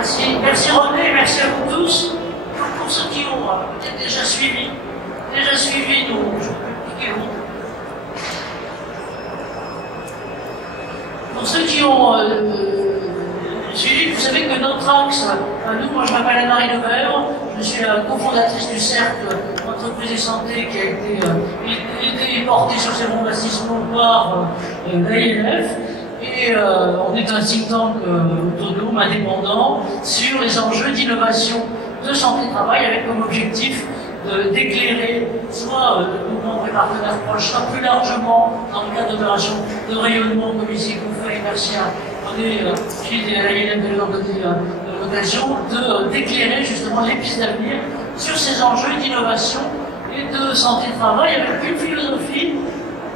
Merci René et merci à vous tous. Pour ceux qui ont peut-être déjà suivi nos pour ceux qui ont suivi, vous savez que notre axe, moi je m'appelle Anne-Marie Levert, je suis la cofondatrice du cercle Entreprise et Santé qui a été porté sur ces rebastissements par l'AILF. Et on est un think tank autonome, indépendant, sur les enjeux d'innovation de santé-travail, avec comme objectif d'éclairer soit nos membres et partenaires proches, soit plus largement dans le cadre d'opérations de rayonnement, comme ici qu'on fait, merci à l'AILF de leur donner l'occasion d'éclairer justement les pistes d'avenir sur ces enjeux d'innovation et de santé-travail, avec une philosophie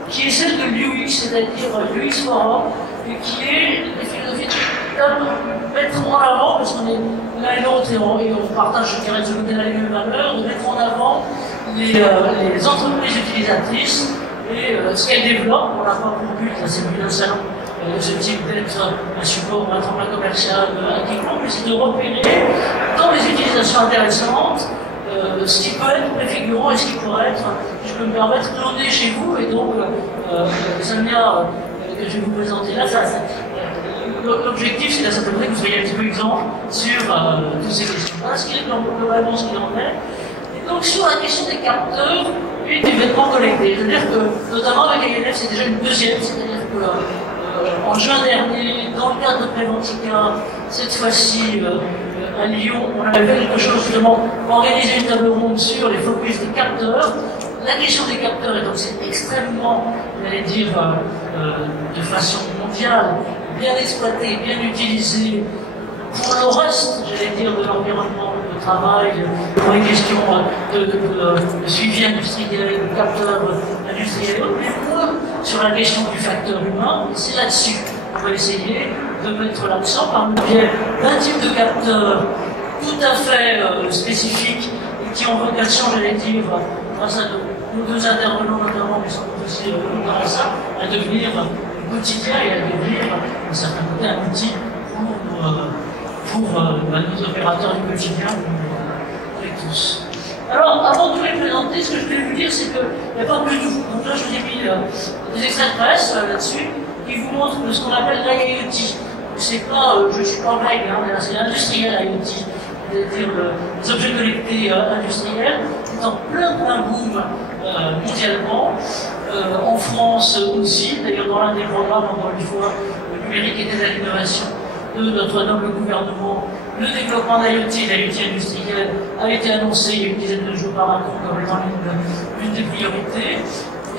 qui est celle de l'UX, c'est-à-dire l'UX Forum, et qui est la philosophie de mettre en avant, parce qu'on est l'un et l'autre et on partage, je dirais, de ce côté-là les mêmes valeurs, de mettre en avant les entreprises utilisatrices et ce qu'elles développent. On n'a pas pour but, c'est plus un salon, ce type d'être un support, un tremplin commercial, un quiconque, mais c'est de repérer dans les utilisations intéressantes ce qui peut être préfigurant et ce qui pourrait être, je peux me permettre, cloné chez vous. Et donc, Samia, que je vais vous présenter là, l'objectif c'est à peu près que vous soyez un petit peu exemple sur toutes ces questions. Voilà ce qu'il est globalement ce qu'il en est. Et donc, sur la question des capteurs et des vêtements collectés, c'est-à-dire que, notamment avec AILF, c'est déjà une deuxième, c'est-à-dire que en juin dernier, dans le cadre de Préventica, cette fois-ci, à Lyon, on avait fait quelque chose justement pour organiser une table ronde sur les focus des capteurs. La question des capteurs, et donc c'est extrêmement, j'allais dire, de façon mondiale, bien exploité, bien utilisé pour le reste, j'allais dire, de l'environnement de travail, pour les questions de suivi industriel, de capteurs industriels, mais moins sur la question du facteur humain. C'est là-dessus qu'on va essayer de mettre l'accent par le biais d'un type de capteur tout à fait spécifique et qui ont vocation, j'allais dire, grâce à nos deux intervenants notamment, mais sans doute aussi dans ça, à devenir quotidien et à devenir, d'un certain côté, un outil pour nos opérateurs du quotidien, avec tous. Alors, avant de vous les présenter, ce que je voulais vous dire, c'est qu'il n'y a pas que nous. Donc là, je vous ai mis des extraits de presse là-dessus, qui vous montrent ce qu'on appelle l'IoT. C'est pas, je ne suis pas en blague, hein, c'est industriel IoT, c'est-à-dire les objets connectés industriels, c'est en plein boom mondialement, en France aussi, d'ailleurs dans l'un des programmes, encore une fois, le numérique était à l'innovation de notre noble gouvernement, le développement d'IoT et l'IoT industriel a été annoncé il y a une dizaine de jours par Macron comme étant l'une des priorités,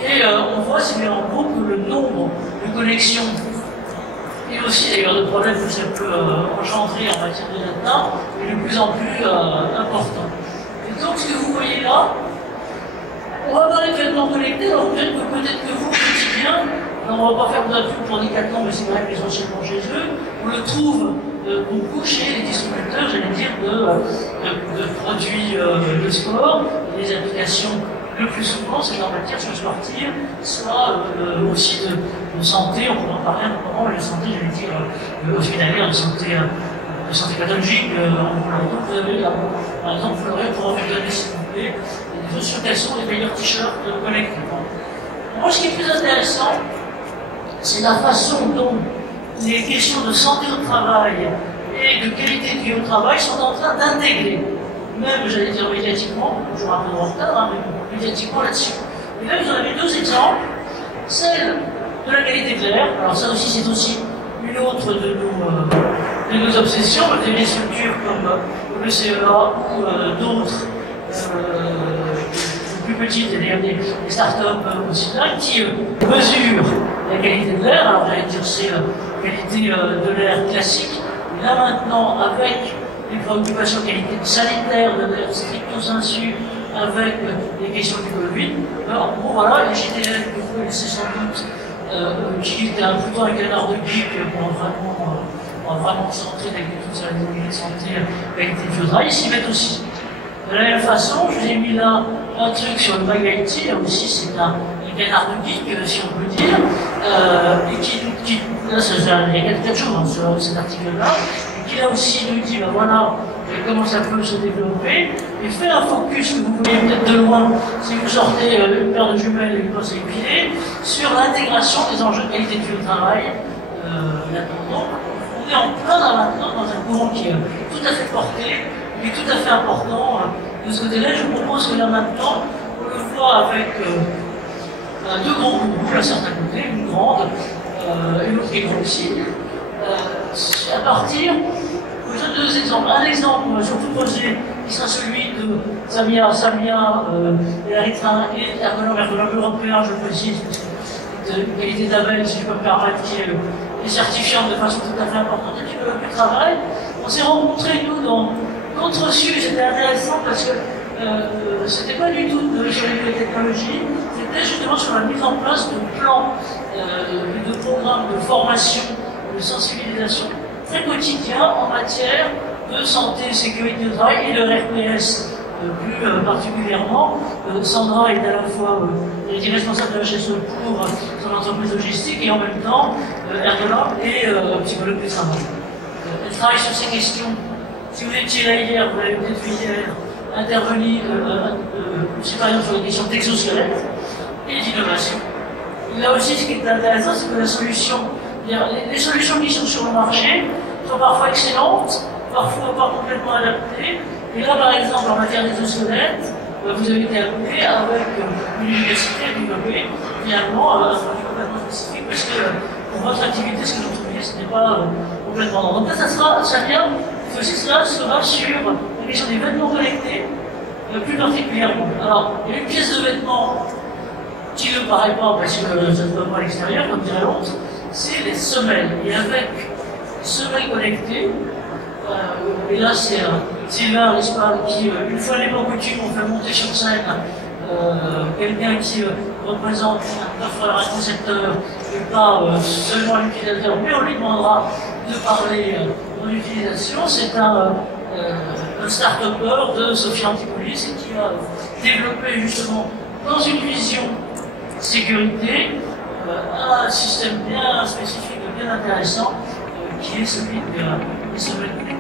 et on voit, si bien en gros, que le nombre de connexions et aussi d'ailleurs de problèmes que ça peut engendrer en matière de data est de plus en plus important. Et donc ce que vous voyez là, on va parler de vêtements connectés, alors peut-être que vous, au quotidien, on ne va pas faire de la pub pour Decathlon, mais c'est vrai que essentiellement chez eux, on le trouve beaucoup chez les distributeurs, j'allais dire, de produits de sport, des applications. Le plus souvent, c'est en matière soit sportive, soit aussi de santé, on peut en parler un moment, mais de santé, je vais dire, hospitalière, de santé pathologique. Vous avez là, par exemple, Florian pourra vous donner, s'il vous plaît, des choses sur quels sont les meilleurs t-shirts connectés. Moi, ce qui est plus intéressant, c'est la façon dont les questions de santé au travail et de qualité de vie au travail sont en train d'intégrer, même, j'allais dire médiatiquement, toujours un peu en retard, hein, mais médiatiquement là-dessus. Et là, vous en avez deux exemples. Celle de la qualité de l'air, alors ça aussi, c'est aussi une autre de nos obsessions, avec des structures comme le CEA ou d'autres plus petites, c'est-à-dire des startups aussi là, qui mesurent la qualité de l'air. Alors, j'allais dire, c'est la qualité de l'air classique. Et là, maintenant, avec les préoccupations qualité sanitaire de l'air stricto sensu, avec les questions du Covid. Alors, bon, voilà, les JTL que vous connaissez sans doute, qui était plutôt un canard de geek pour vraiment centrer l'agriculture sur la qualité de santé, qualité de vie au travail. Ils s'y mettent aussi. De la même façon, je vous ai mis là un truc sur le Mag IT, là aussi c'est un canard de geek, si on peut dire, et qui là, il y a 4 jours hein, sur cet article-là, qui là aussi nous dit, ben voilà, comment ça peut se développer, et fait un focus que vous voyez peut-être de loin, si vous sortez une paire de jumelles et une pince épilée, sur l'intégration des enjeux de qualité de vie au travail là-dedans. Donc, on est en plein là maintenant dans un courant qui est tout à fait porté, et tout à fait important de ce côté-là. Je vous propose que là maintenant, on le voit avec deux grands groupes à certains côtés, une grande et l'autre qui est grande aussi. À partir, je vous donne deux exemples. Un exemple surtout posé, qui sera celui de Samia et Eritrea et Ergonom européen, je le précise, de qualité d'Abel, si je peux me permettre, qui est certifiante de façon tout à fait importante et qui développe du travail. On s'est rencontrés, nous, dans d'autres sujets. C'était intéressant parce que c'était pas du tout sur les technologies, c'était justement sur la mise en place de plans et de programmes de formation, de sensibilisation très quotidiens en matière de santé, sécurité au travail et de RPS plus particulièrement. Sandra est à la fois responsable de la HSE pour son entreprise logistique et en même temps ergonome et psychologue du travail. Elle travaille sur ces questions. Si vous étiez là hier, vous l'avez peut-être vu hier, intervenir par exemple sur les questions d'exosquelette et d'innovation. Là aussi, ce qui est intéressant, c'est que la solution, les solutions qui sont sur le marché sont parfois excellentes, parfois pas complètement adaptées. Et là, par exemple, en matière d'exosquelette, vous avez été appelé avec une université à développer finalement un produit complètement spécifique parce que pour votre activité, ce que vous trouviez, ce n'est pas complètement normal. Donc là, ça vient. Cela sera sur la question des vêtements connectés, plus particulièrement. Alors, il y a une pièce de vêtement qui ne paraît pas, parce que ça ne va pas à l'extérieur, comme dirait l'autre, c'est les semelles. Et avec les semelles connectées, et là c'est Sylvain, n'est-ce pas, qui, une fois les bons coutumes, on fait monter sur scène quelqu'un qui représente un offreur, un concepteur, et pas seulement l'utilisateur, mais on lui demandera de parler de l'utilisation. C'est un start-upper de Sophie Antipolis et qui a développé justement dans une vision sécurité un système bien spécifique, bien intéressant, qui est celui des semelles connectées.